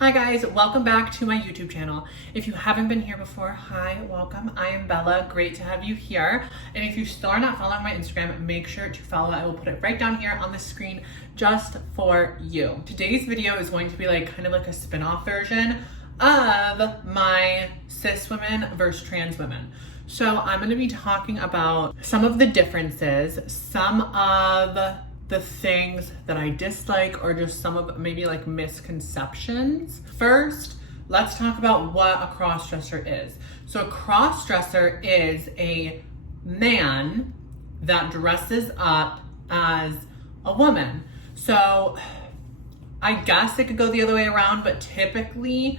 Hi guys, welcome back to my YouTube channel. If you haven't been here before, hi, welcome. I am Bella, great to have you here. And if you still are not following my Instagram, make sure to follow. I will put it right down here on the screen just for you. Today's video is going to be kind of like a spin-off version of my cis women versus trans women. So I'm gonna be talking about some of the differences, some of the things that I dislike, or just some of maybe misconceptions. First, let's talk about what a crossdresser is. So a crossdresser is a man that dresses up as a woman. So I guess it could go the other way around, but typically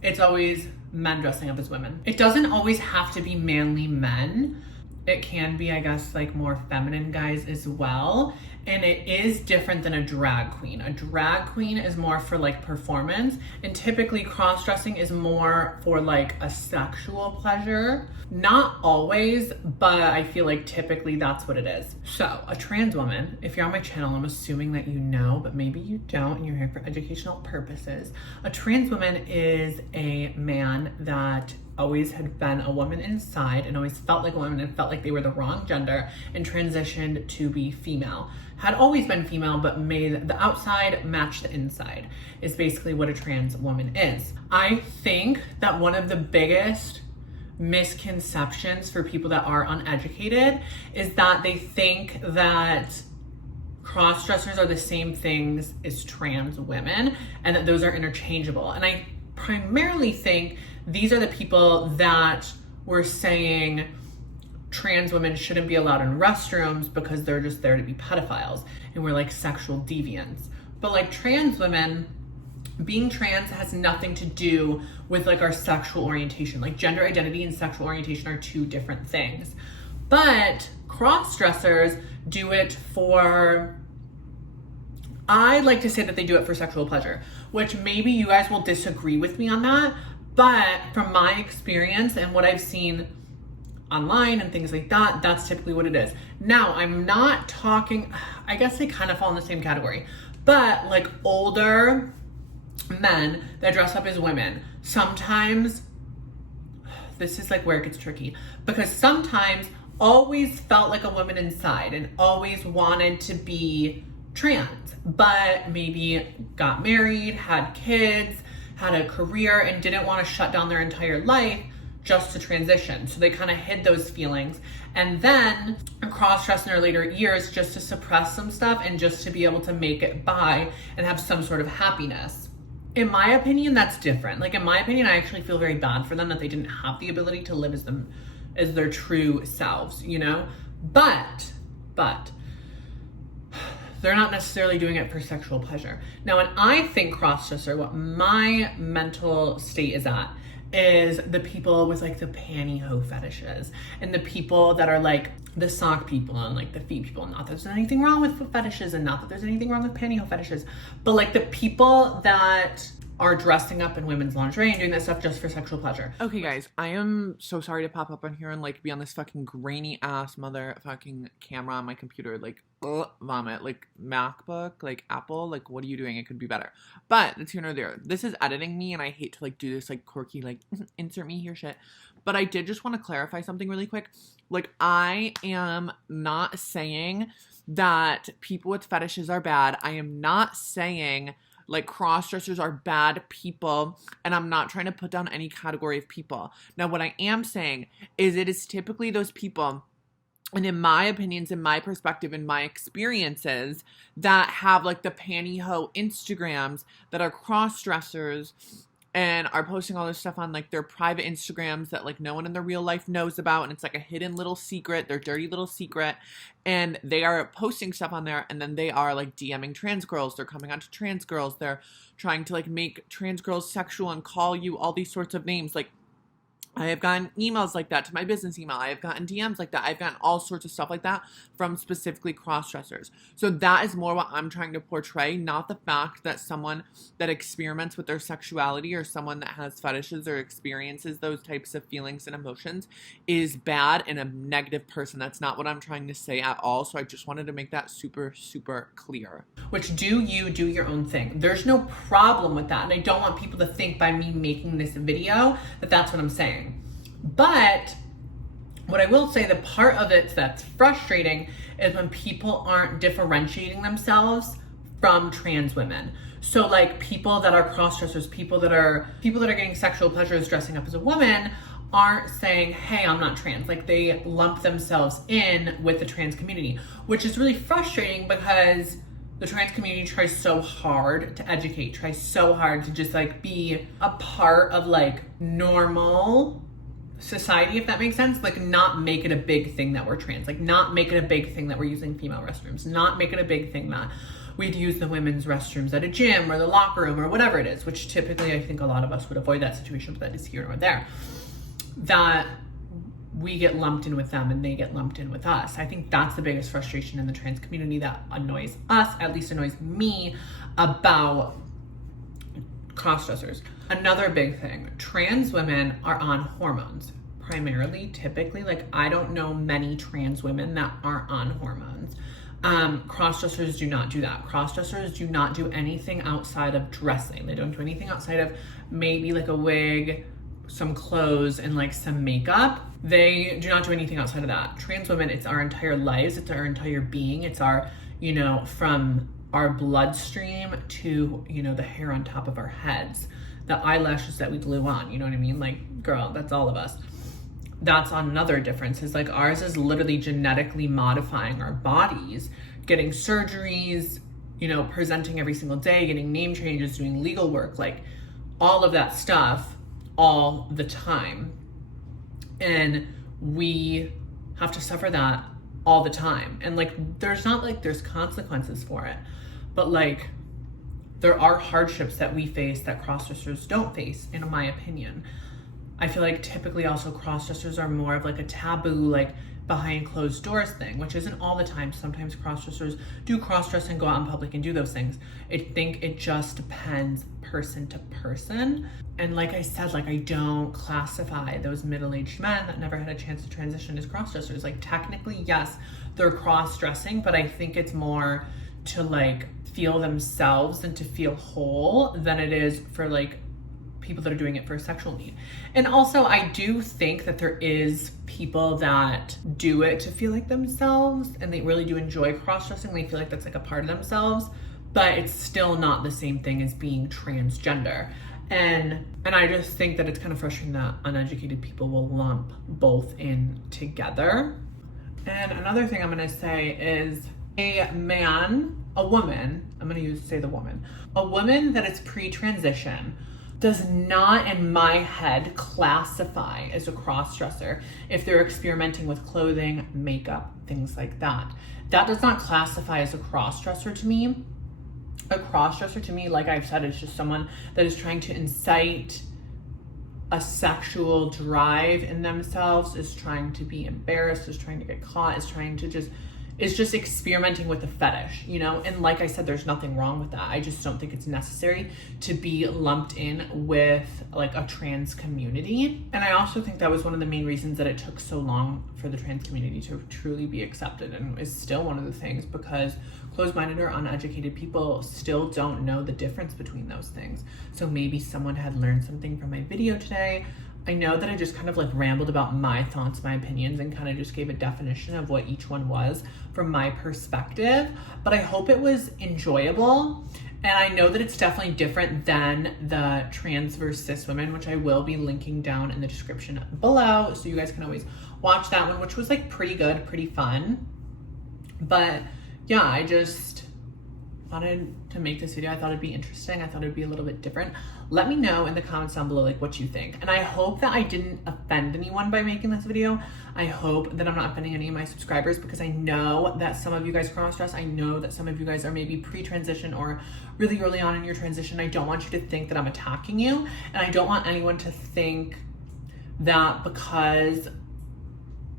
it's always men dressing up as women. It doesn't always have to be manly men. It can be, I guess, more feminine guys as well. And it is different than a drag queen. A drag queen is more for performance, and typically cross-dressing is more for a sexual pleasure. Not always, but I feel typically that's what it is. So a trans woman, if you're on my channel, I'm assuming that you know, but maybe you don't and you're here for educational purposes. A trans woman is a man that always had been a woman inside and always felt like a woman and felt like they were the wrong gender and transitioned to be female. Had always been female, but made the outside match the inside is basically what a trans woman is. I think that one of the biggest misconceptions for people that are uneducated is that they think that cross-dressers are the same things as trans women and that those are interchangeable. And I primarily think these are the people that were saying trans women shouldn't be allowed in restrooms because they're just there to be pedophiles and we're sexual deviants. But trans women, being trans has nothing to do with our sexual orientation. Gender identity and sexual orientation are two different things. But cross-dressers do it for, I like to say that they do it for sexual pleasure, which maybe you guys will disagree with me on that. But from my experience and what I've seen online and things like that, that's typically what it is. Now, I'm not talking, I guess they kind of fall in the same category, but older men that dress up as women, sometimes, this is where it gets tricky, because sometimes always felt like a woman inside and always wanted to be trans, but maybe got married, had kids, had a career, and didn't want to shut down their entire life just to transition. So they kind of hid those feelings and then cross-dressed in their later years just to suppress some stuff and just to be able to make it by and have some sort of happiness. In my opinion, that's different. In my opinion, I actually feel very bad for them that they didn't have the ability to live as their true selves, But they're not necessarily doing it for sexual pleasure. Now, when I think crossdresser, what my mental state is at is the people with the pantyhose fetishes and the people that are the sock people and the feet people. Not that there's anything wrong with foot fetishes and not that there's anything wrong with pantyhose fetishes, but the people that are dressing up in women's lingerie and doing that stuff just for sexual pleasure. Okay guys, I am so sorry to pop up on here and be on this fucking grainy ass motherfucking camera on my computer, vomit, MacBook, Apple, what are you doing? It could be better. But it's here nor there. This is editing me and I hate to do this quirky insert me here shit. But I did just want to clarify something really quick. I am not saying that people with fetishes are bad. I am not saying cross-dressers are bad people, and I'm not trying to put down any category of people. Now, what I am saying is it is typically those people, and in my opinions, in my perspective, in my experiences, that have the pantyhose Instagrams that are cross-dressers and are posting all this stuff on their private Instagrams that no one in their real life knows about, and it's a hidden little secret, their dirty little secret, and they are posting stuff on there, and then they are DMing trans girls, they're coming out to trans girls, they're trying to make trans girls sexual and call you all these sorts of names. I have gotten emails like that to my business email. I have gotten DMs like that. I've gotten all sorts of stuff like that from specifically cross-dressers. So that is more what I'm trying to portray, not the fact that someone that experiments with their sexuality or someone that has fetishes or experiences those types of feelings and emotions is bad and a negative person. That's not what I'm trying to say at all. So I just wanted to make that super, super clear. Which, do your own thing. There's no problem with that. And I don't want people to think by me making this video that that's what I'm saying. But what I will say, the part of it that's frustrating is when people aren't differentiating themselves from trans women. So like people that are cross-dressers, people that are getting sexual pleasures dressing up as a woman aren't saying, hey, I'm not trans. Like they lump themselves in with the trans community, which is really frustrating because the trans community tries so hard to educate, tries so hard to just like be a part of like normal society, if that makes sense. Like not make it a big thing that we're trans, like not make it a big thing that we're using female restrooms, not make it a big thing that we'd use the women's restrooms at a gym or the locker room or whatever it is, which typically I think a lot of us would avoid that situation, but that is here or there. That we get lumped in with them and they get lumped in with us. I think that's the biggest frustration in the trans community that annoys us, at least annoys me, about crossdressers. Another big thing, trans women are on hormones primarily, typically. Like I don't know many trans women that aren't on hormones. Crossdressers do not do that. Crossdressers do not do anything outside of dressing. They don't do anything outside of maybe like a wig, some clothes, and like some makeup. They do not do anything outside of that. Trans women, it's our entire lives, it's our entire being, it's our, you know, from our bloodstream to, you know, the hair on top of our heads, the eyelashes that we glue on, you know what I mean? Like, girl, that's all of us. That's another difference, is like ours is literally genetically modifying our bodies, getting surgeries, you know, presenting every single day, getting name changes, doing legal work, like all of that stuff all the time. And we have to suffer that all the time. And like, there's not like there's consequences for it, but like there are hardships that we face that crossdressers don't face, in my opinion. I feel like typically also crossdressers are more of like a taboo, like behind closed doors thing, which isn't all the time. Sometimes crossdressers do crossdress and go out in public and do those things. I think it just depends person to person. And like I said, like I don't classify those middle-aged men that never had a chance to transition as crossdressers. Like technically, yes, they're cross-dressing, but I think it's more to like feel themselves and to feel whole than it is for like people that are doing it for a sexual need. And also I do think that there is people that do it to feel like themselves and they really do enjoy cross-dressing. They feel like that's like a part of themselves, but it's still not the same thing as being transgender. And I just think that it's kind of frustrating that uneducated people will lump both in together. And another thing I'm gonna say is a woman that is pre-transition does not, in my head, classify as a cross-dresser if they're experimenting with clothing, makeup, things like that. That does not classify as a cross-dresser to me. A cross-dresser to me, like I've said, is just someone that is trying to incite a sexual drive in themselves, is trying to be embarrassed, is trying to get caught, is just experimenting with a fetish, you know? And like I said, there's nothing wrong with that. I just don't think it's necessary to be lumped in with like a trans community. And I also think that was one of the main reasons that it took so long for the trans community to truly be accepted, and is still one of the things, because closed-minded or uneducated people still don't know the difference between those things. So maybe someone had learned something from my video today. I know that I just kind of like rambled about my thoughts, my opinions, and kind of just gave a definition of what each one was from my perspective, but I hope it was enjoyable. And I know that it's definitely different than the trans versus cis women, which I will be linking down in the description below, so you guys can always watch that one, which was like pretty good, pretty fun. But yeah, I just wanted to make this video. I thought it'd be interesting. I thought it'd be a little bit different. Let me know in the comments down below like what you think. And I hope that I didn't offend anyone by making this video. I hope that I'm not offending any of my subscribers, because I know that some of you guys cross-dress. I know that some of you guys are maybe pre-transition or really early on in your transition. I don't want you to think that I'm attacking you, and I don't want anyone to think that because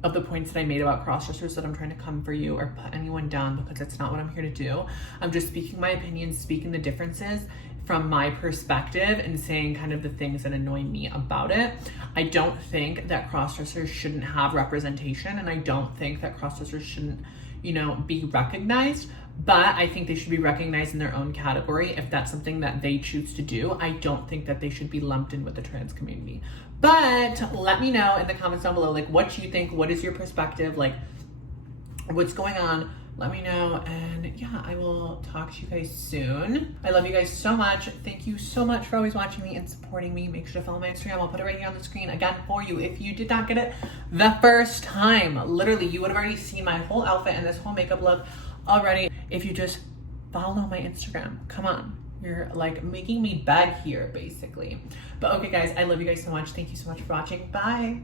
of the points that I made about crossdressers that I'm trying to come for you or put anyone down, because it's not what I'm here to do. I'm just speaking my opinion, speaking the differences from my perspective and saying kind of the things that annoy me about it. I don't think that crossdressers shouldn't have representation, and I don't think that crossdressers shouldn't, you know, be recognized, but I think they should be recognized in their own category if that's something that they choose to do. I don't think that they should be lumped in with the trans community. But let me know in the comments down below, like, what you think, what is your perspective, like, what's going on? Let me know, and yeah, I will talk to you guys soon. I love you guys so much. Thank you so much for always watching me and supporting me. Make sure to follow my Instagram. I'll put it right here on the screen again for you. If you did not get it the first time, literally, you would have already seen my whole outfit and this whole makeup look already if you just follow my Instagram. Come on. You're like making me beg here, basically. But okay, guys, I love you guys so much. Thank you so much for watching. Bye.